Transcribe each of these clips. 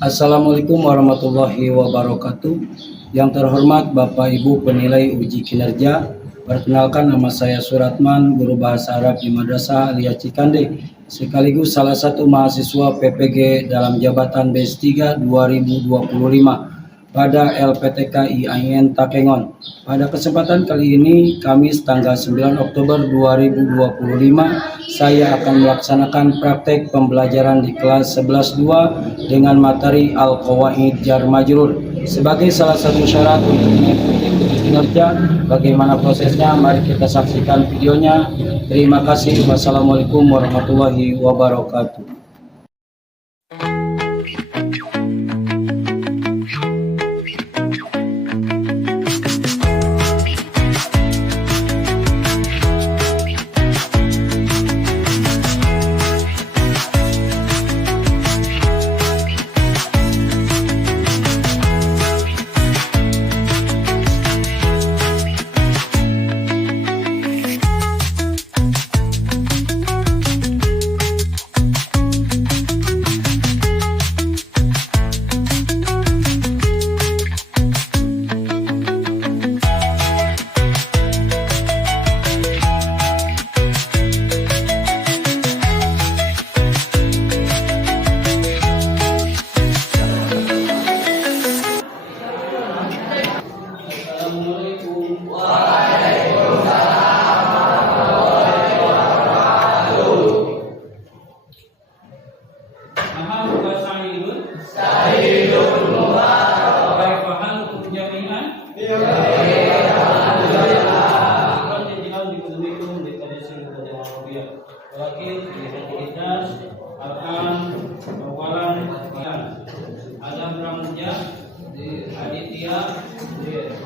Assalamualaikum warahmatullahi wabarakatuh. Yang terhormat Bapak Ibu penilai uji kinerja, perkenalkan nama saya Suratman, guru bahasa Arab di Madrasah Aliyah Cikande, sekaligus salah satu mahasiswa PPG dalam jabatan BS3 2025 pada LPTK IAIN Takengon. Pada kesempatan kali ini, Kamis tanggal 9 Oktober 2025, saya akan melaksanakan praktek pembelajaran di kelas 11.2 dengan materi Al-Qawaid Jar Majrur. Sebagai salah satu syarat untuk mengikuti uji kinerja, bagaimana prosesnya? Mari kita saksikan videonya. Terima kasih. Wassalamualaikum warahmatullahi wabarakatuh.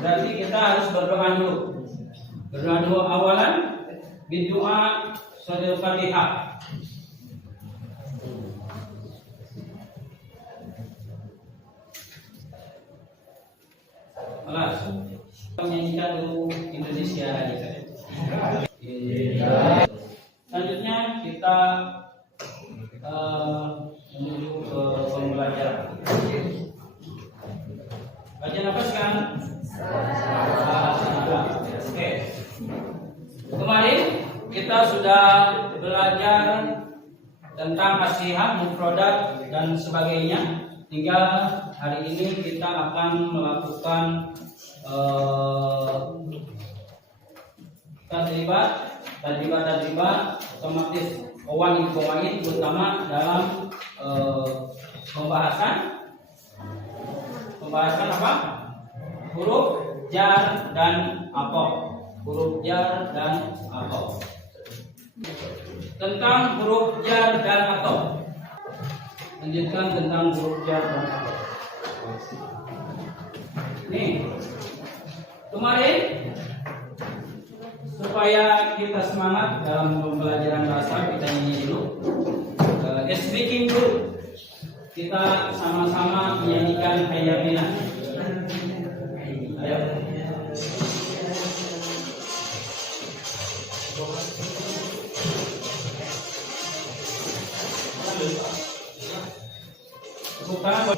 Berarti kita harus berdoa dulu. Berdoa dulu awalan berdoa surah Fatihah. Alas, menyanyikan dulu Indonesia aja. Selanjutnya kita menuju ke pembelajaran. Baca nafas kan? Oke. Kemarin kita sudah belajar tentang hasiah, mufradat dan sebagainya. Hingga hari ini kita akan melakukan tadribat otomatis qawaid terutama dalam pembahasan apa? Huruf jar dan ataf. Huruf jar dan ataf. Tentang huruf jar dan ataf. Lanjutkan tentang huruf jar dan ataf. Nih, kemarin supaya kita semangat dalam pembelajaran bahasa, kita nyanyi dulu. Speaking dulu. Kita sama-sama menyanyikan Hayya Bina. Ayo. Bukan.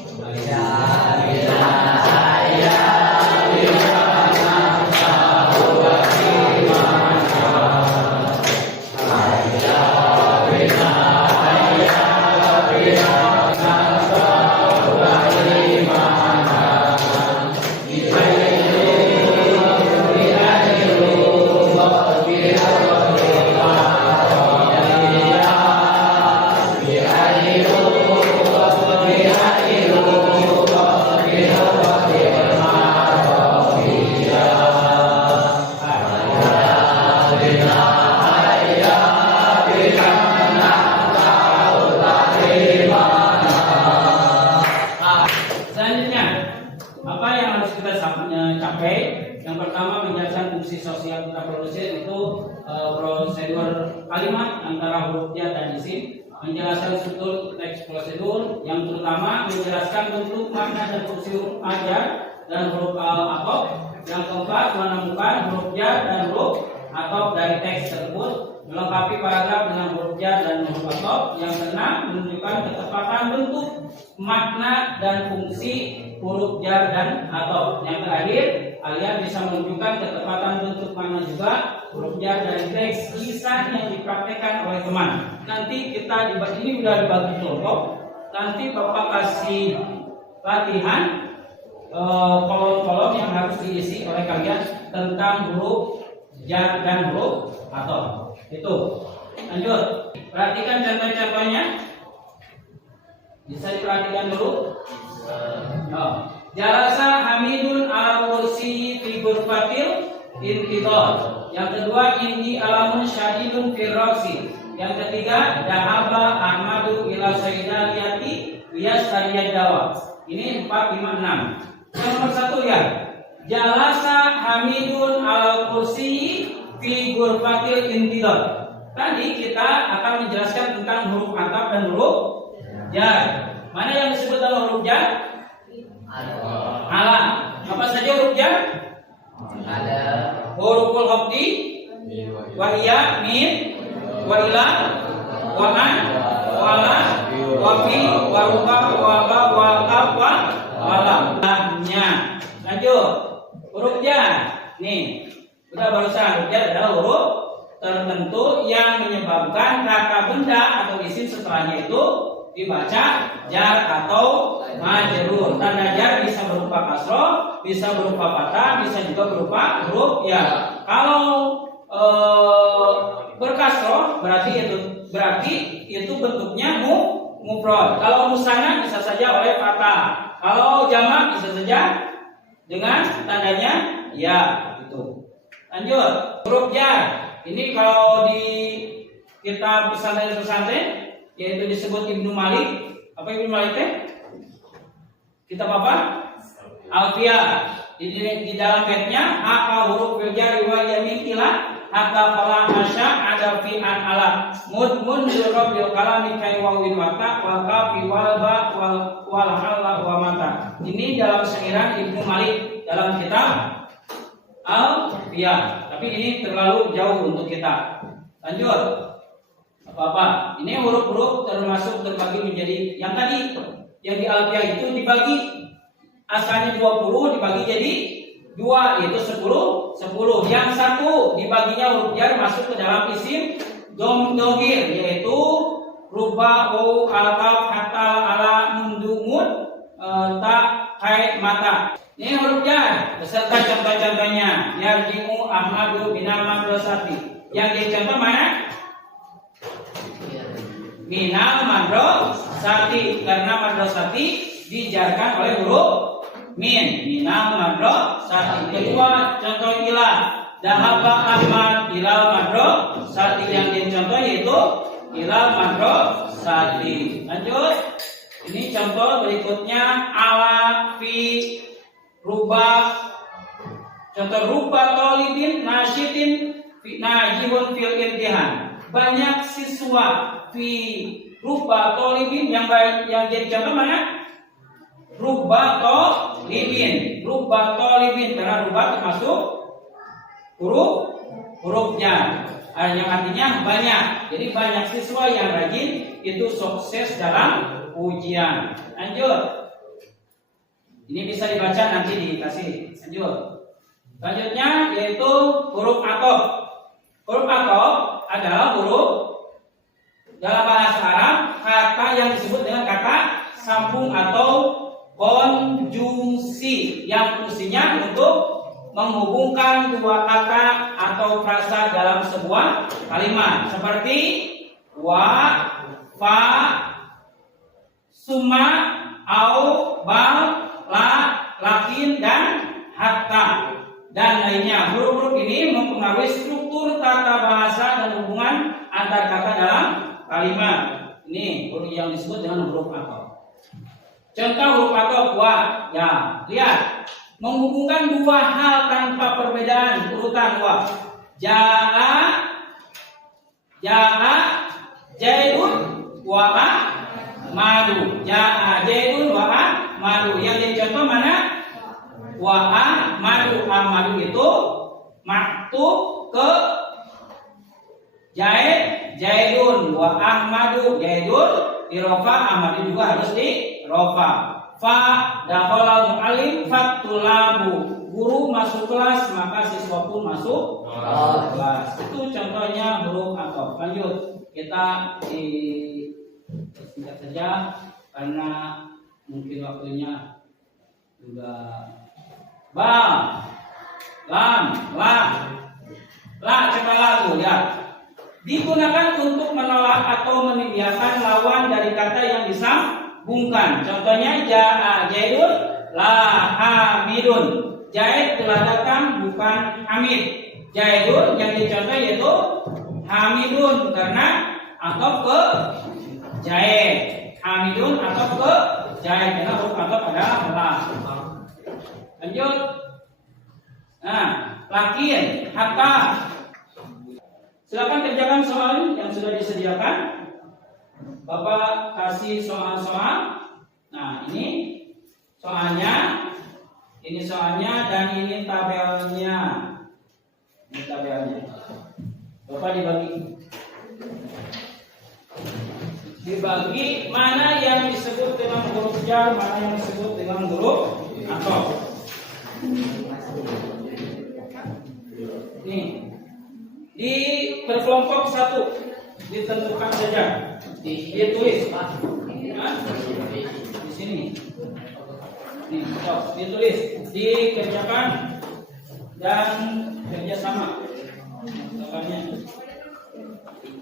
Prosedur kalimat antara huruf ya dan isim, menjelaskan struktur teks prosedur yang terutama menjelaskan bentuk makna dan fungsi huruf ajar dan huruf ataf. Yang keempat, menemukan huruf jar dan huruf ataf dari teks tersebut, melengkapi paragraf dengan huruf jar dan huruf ataf. Yang keenam, menunjukkan menunjukkan ketepatan bentuk, makna dan fungsi huruf jar dan atau. Yang terakhir, kalian bisa menunjukkan ketepatan bentuk, makna juga huruf jar dan teks lisan yang dipraktekkan oleh teman. Nanti kita ini sudah dibagi kelompok. Nanti Bapak kasih latihan kolom-kolom yang harus diisi oleh kalian tentang huruf jar dan huruf atau. Itu. Lanjut. Perhatikan contoh-contohnya. Bisa diperhatikan dulu. Jalasa Hamidun ala kursi fi ghurfatil intidhar. Yang kedua, inni alamun syadidun fi raqsi. Yang ketiga, dahaba Ahmadu ila sayyidaliyati yastariyad dawa. Ini 4, 5, 6. Yang nomor 1 ya. Jalasa Hamidun ala kursi fi ghurfatil intidhar. Tadi kita akan menjelaskan tentang huruf ataf dan huruf jar. Mana yang disebut dalam huruf jar? Ala. Apa saja huruf jar? Ada Huruful khafdi, wa iya, min, wa ila, wa an, wa la, wa fi, wa ruba, wa ba, wa kaf, wa lam. Nya. Lanjut. Huruf jar. Nih, udah barusan huruf jar adalah huruf tertentu yang menyebabkan kata benda atau isim setelahnya itu dibaca jar atau majrur. Tanda jar bisa berupa kasroh, bisa berupa fathah, bisa juga berupa huruf ya. Kalau berkasroh berarti itu bentuknya mufrad. Kalau musanna bisa saja oleh fathah. Kalau jamak bisa saja dengan tandanya ya gitu. Lanjut, huruf jar. Ini kalau di kitab pesantren yaitu disebut Ibnu Malik. Apa Ibnu Malik teh? Kitab apa? Alfiyah. Di dalam bednya apa huruf fil jari wa yamin ila hatta fala hasya ada fi an ala mud mundur bil kalami kai wa win wa ta wa kafi wal ba wal halla wa mata. Ini dalam syairan Ibnu Malik dalam kitab Alfiyah. Tapi ini terlalu jauh untuk kita. Lanjut. Apa? Ini huruf-huruf termasuk terbagi menjadi yang tadi yang di Alfiyah itu dibagi asalnya 20 dibagi jadi 2 yaitu 10. Yang satu dibaginya huruf jar masuk ke dalam isim domir yaitu ruba wa alaf hatta ala mundumun ta kai mata. Ini huruf jar beserta contoh-contohnya. Yarjimu Ahmadu binal madrasati. Yang dicontoh mana? Minal madrasati, karena madrasati dijarkan oleh huruf min. Minal madrasati. Kedua, contoh ila. Dahaba Ahmad ilal madrasati. Yang dicontoh yaitu ilal madrasati. Lanjut. Ini contoh berikutnya ala fi ruba. Contoh ruba tolibin nasyidin najihun fil imtihan. Banyak siswa fi ruba tolibin yang jadi contoh mana? Ruba tolibin. Ruba tolibin karena ruba termasuk hurufnya. Yang artinya banyak. Jadi banyak siswa yang rajin itu sukses dalam ujian. Lanjut. Ini bisa dibaca nanti dikasih. Lanjut. Selanjutnya yaitu huruf athof. Huruf athof adalah huruf dalam bahasa Arab kata yang disebut dengan kata sambung atau konjungsi yang fungsinya untuk menghubungkan dua kata atau frasa dalam sebuah kalimat seperti wa, fa, summa, au, bal, la, lakin dan hatta dan lainnya. Huruf-huruf ini mempengaruhi struktur tata bahasa dan hubungan antar kata dalam kalimat. Ini huruf yang disebut dengan huruf athof. Contoh huruf athof wa, ya, lihat. Menghubungkan dua hal tanpa perbedaan urutan wa. Ja'a Jaidun wa madu. Ja'a Jaidun wa madu. Yang jadi contoh mana? Wa madu. Madu itu maktub ke Jaidun wa Ahmadu. Jaidun dirofa, amarnya juga harus dirofa. Fa dakhala mu'allim fatulabu. Guru masuk kelas maka siswa pun masuk kelas. Itu contohnya huruf ataf. Lanjut kita singkat saja karena mungkin waktunya sudah. Ba, lam, la, coba lagu ya. Digunakan untuk menolak atau meninggalkan lawan dari kata yang disambungkan. Contohnya jaa jaidun, la hamidun. Jaid telah datang bukan hamid. Jaidun yang dicontoh yaitu hamidun karena atau ke jaid. Hamidun atau ke jaid karena huruf ataf adalah la. Lanjut. Nah, lakin, hatta. Silakan kerjakan soal yang sudah disediakan. Bapak kasih soal-soal. Nah, ini soalnya. Ini soalnya dan ini tabelnya. Ini tabelnya. Bapak dibagi mana yang disebut dengan huruf jar, mana yang disebut dengan huruf ataf. Nih, di berkelompok satu ditentukan saja, ditulis, di sini, nih, ditulis, dikerjakan dan kerjasama, makanya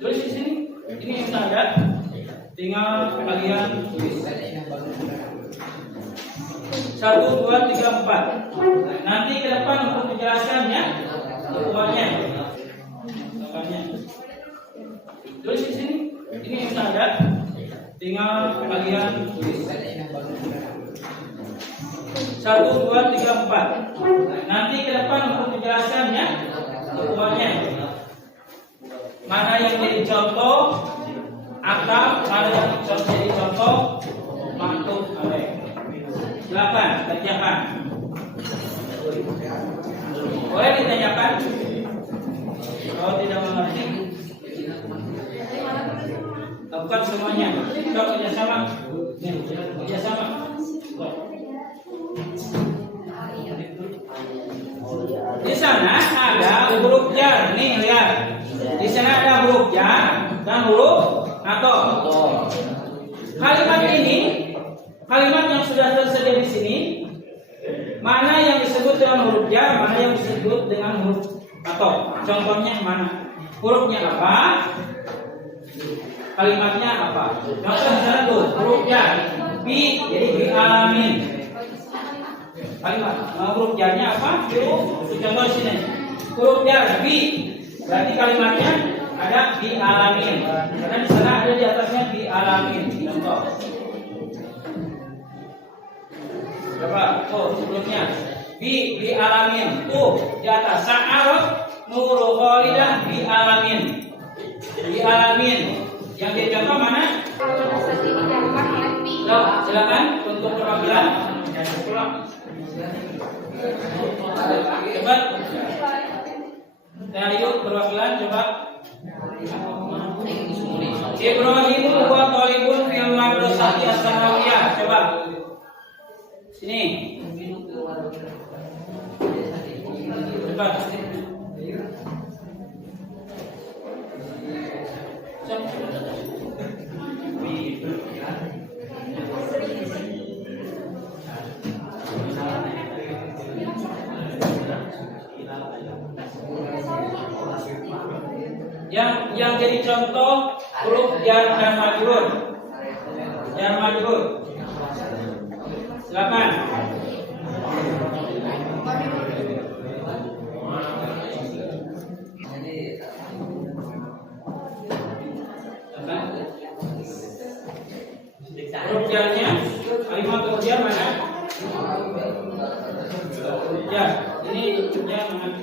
tulis di sini, ini yang ada, tinggal kalian tulis. 1, 2, 3, 4. Nanti ke depan untuk menjelaskannya semuanya. Tulis di sini. Ini yang ada. Tinggal kalian tulis. 1, 2, 3, 4. Nanti ke depan untuk menjelaskannya semuanya. Mana yang jadi contoh atau mana yang jadi contoh maktub alaih. Silakan kerjakan. Boleh ditanyakan. Kalau tidak mengerti, lakukan semuanya. Kita kerjasama. Kerjasama. Di sana ada huruf jar. Nih lihat. Di sana ada huruf jar dan huruf ataf. Kalimat ini. Kalimat yang sudah tersedia di sini, mana yang disebut dengan huruf jar, mana yang disebut dengan huruf ataf. Contohnya mana? Hurufnya apa? Kalimatnya apa? Contoh misalnya tuh huruf jar, bi, jadi bi alamin. Kalimat huruf jarnya apa? Contoh di sini. Huruf jar bi, berarti kalimatnya ada bi alamin. Karena di sana ada di atasnya bi alamin. Contoh. Coba, sebelumnya bi alamin tuh di atas sa'arot nurul khalidah bi alamin. Bi alamin. Yang dicontoh mana? Silakan untuk perwakilan. Coba. Dari perwakilan coba. Ibrahim wa talibun fil madrasati as-sanawiyah. Coba. Sini. Cepat. Yang jadi contoh huruf jar dan majrur. Jar majrur. Silakan. Huruf jarnya, kalimat huruf jar mana? Huruf jar. Ini hurufnya mana?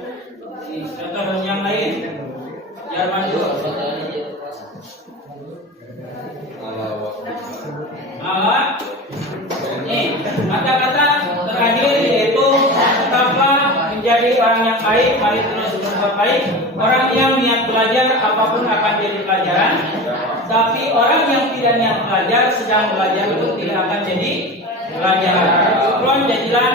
Ini contoh yang lain. Jar majrur. Alat. Nih, kata-kata terakhir yaitu tetaplah menjadi orang yang baik terus berbuat baik. Orang yang niat belajar apapun akan jadi pelajaran. Tapi orang yang tidak niat belajar sedang belajar itu tidak akan jadi pelajar. Yukron jadilan